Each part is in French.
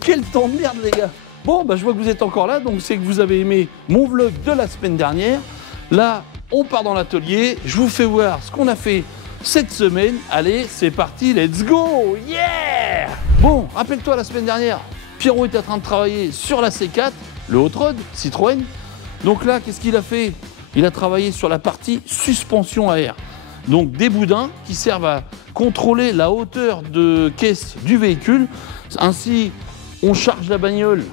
Quel temps de merde, les gars. Bon, bah, je vois que vous êtes encore là, donc c'est que vous avez aimé mon vlog de la semaine dernière. Là, on part dans l'atelier. Je vous fais voir ce qu'on a fait cette semaine. Allez, c'est parti, let's go. Yeah. Bon, rappelle-toi, la semaine dernière, Pierrot était en train de travailler sur la C4, le hot rod, Citroën. Donc là, qu'est-ce qu'il a fait? Il a travaillé sur la partie suspension à air. Donc des boudins qui servent à contrôler la hauteur de caisse du véhicule. Ainsi, on charge la bagnole,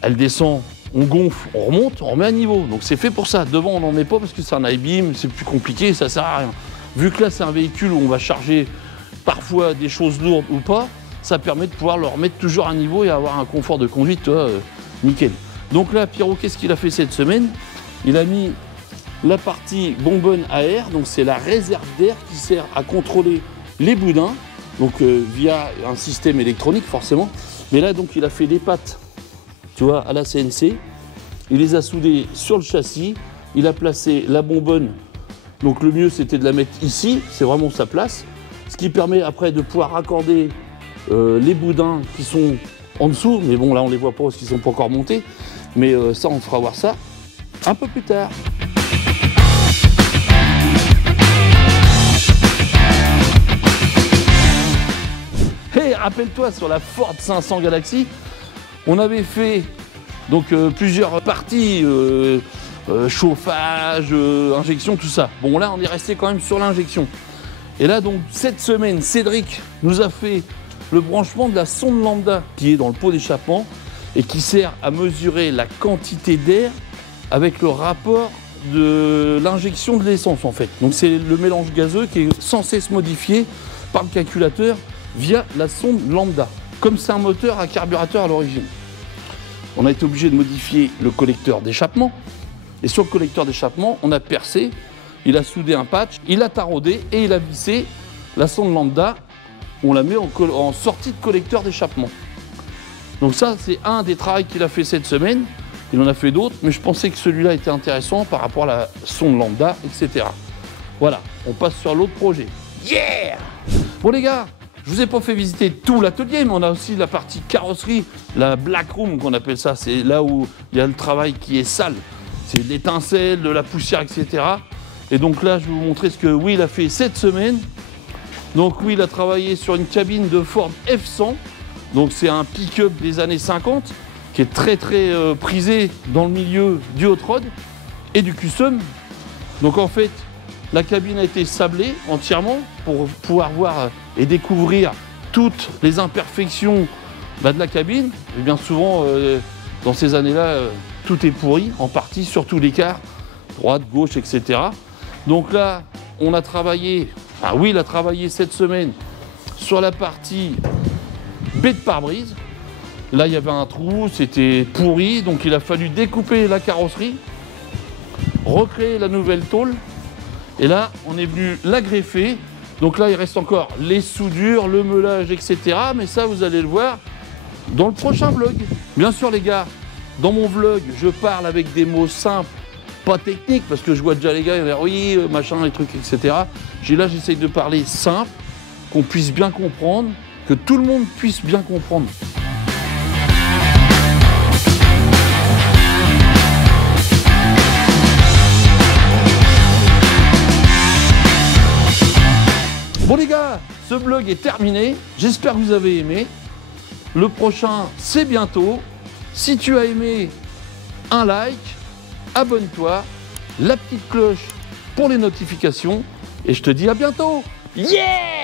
elle descend, on gonfle, on remonte, on remet à niveau. Donc c'est fait pour ça. Devant, on n'en met pas parce que c'est un high-beam, c'est plus compliqué, ça sert à rien. Vu que là, c'est un véhicule où on va charger parfois des choses lourdes ou pas, ça permet de pouvoir le remettre toujours à niveau et avoir un confort de conduite nickel. Donc là, Pierrot, qu'est-ce qu'il a fait cette semaine? Il a mis la partie bonbonne à air, donc c'est la réserve d'air qui sert à contrôler les boudins, donc via un système électronique forcément. Mais là, donc, il a fait des pattes, tu vois, à la CNC. Il les a soudées sur le châssis. Il a placé la bonbonne. Donc le mieux, c'était de la mettre ici. C'est vraiment sa place. Ce qui permet après de pouvoir raccorder les boudins qui sont en dessous. Mais bon, là, on ne les voit pas parce qu'ils ne sont pas encore montés. Mais ça, on fera voir ça un peu plus tard. Hey, rappelle-toi, sur la Ford 500 Galaxy, on avait fait donc plusieurs parties, chauffage, injection, tout ça. Bon, là, on est resté quand même sur l'injection. Et là, donc, cette semaine, Cédric nous a fait le branchement de la sonde lambda qui est dans le pot d'échappement et qui sert à mesurer la quantité d'air avec le rapport de l'injection de l'essence, en fait. Donc, c'est le mélange gazeux qui est sans cesse modifié par le calculateur via la sonde lambda. Comme c'est un moteur à carburateur à l'origine, on a été obligé de modifier le collecteur d'échappement. Et sur le collecteur d'échappement, on a percé, il a soudé un patch, il a taraudé et il a vissé la sonde lambda. On la met en sortie de collecteur d'échappement. Donc ça, c'est un des travaux qu'il a fait cette semaine. Il en a fait d'autres, mais je pensais que celui-là était intéressant par rapport à la sonde lambda, etc. Voilà, on passe sur l'autre projet. Yeah! Bon les gars, je vous ai pas fait visiter tout l'atelier, mais on a aussi la partie carrosserie, la black room qu'on appelle ça. C'est là où il y a le travail qui est sale. C'est de l'étincelle, de la poussière, etc. Et donc là, je vais vous montrer ce que Will a fait cette semaine. Donc Will a travaillé sur une cabine de Ford F100. Donc c'est un pick-up des années 50 qui est très prisé dans le milieu du hot rod et du custom. Donc en fait, la cabine a été sablée entièrement pour pouvoir voir et découvrir toutes les imperfections de la cabine. Et bien souvent, dans ces années-là, tout est pourri, en partie, surtout l'écart, droite, gauche, etc. Donc là, on a travaillé, enfin Will a travaillé cette semaine sur la partie baie de pare-brise. Là, il y avait un trou, c'était pourri, donc il a fallu découper la carrosserie, recréer la nouvelle tôle. Et là, on est venu la greffer. Donc là, il reste encore les soudures, le meulage, etc. Mais ça, vous allez le voir dans le prochain vlog. Bien sûr, les gars, dans mon vlog, je parle avec des mots simples, pas techniques, parce que je vois déjà les gars, ils vont dire oui, machin, les trucs, etc. Là, j'essaye de parler simple, qu'on puisse bien comprendre, que tout le monde puisse bien comprendre. Bon les gars, ce vlog est terminé, j'espère que vous avez aimé. Le prochain, c'est bientôt. Si tu as aimé, un like, abonne-toi, la petite cloche pour les notifications, et je te dis à bientôt. Yeah!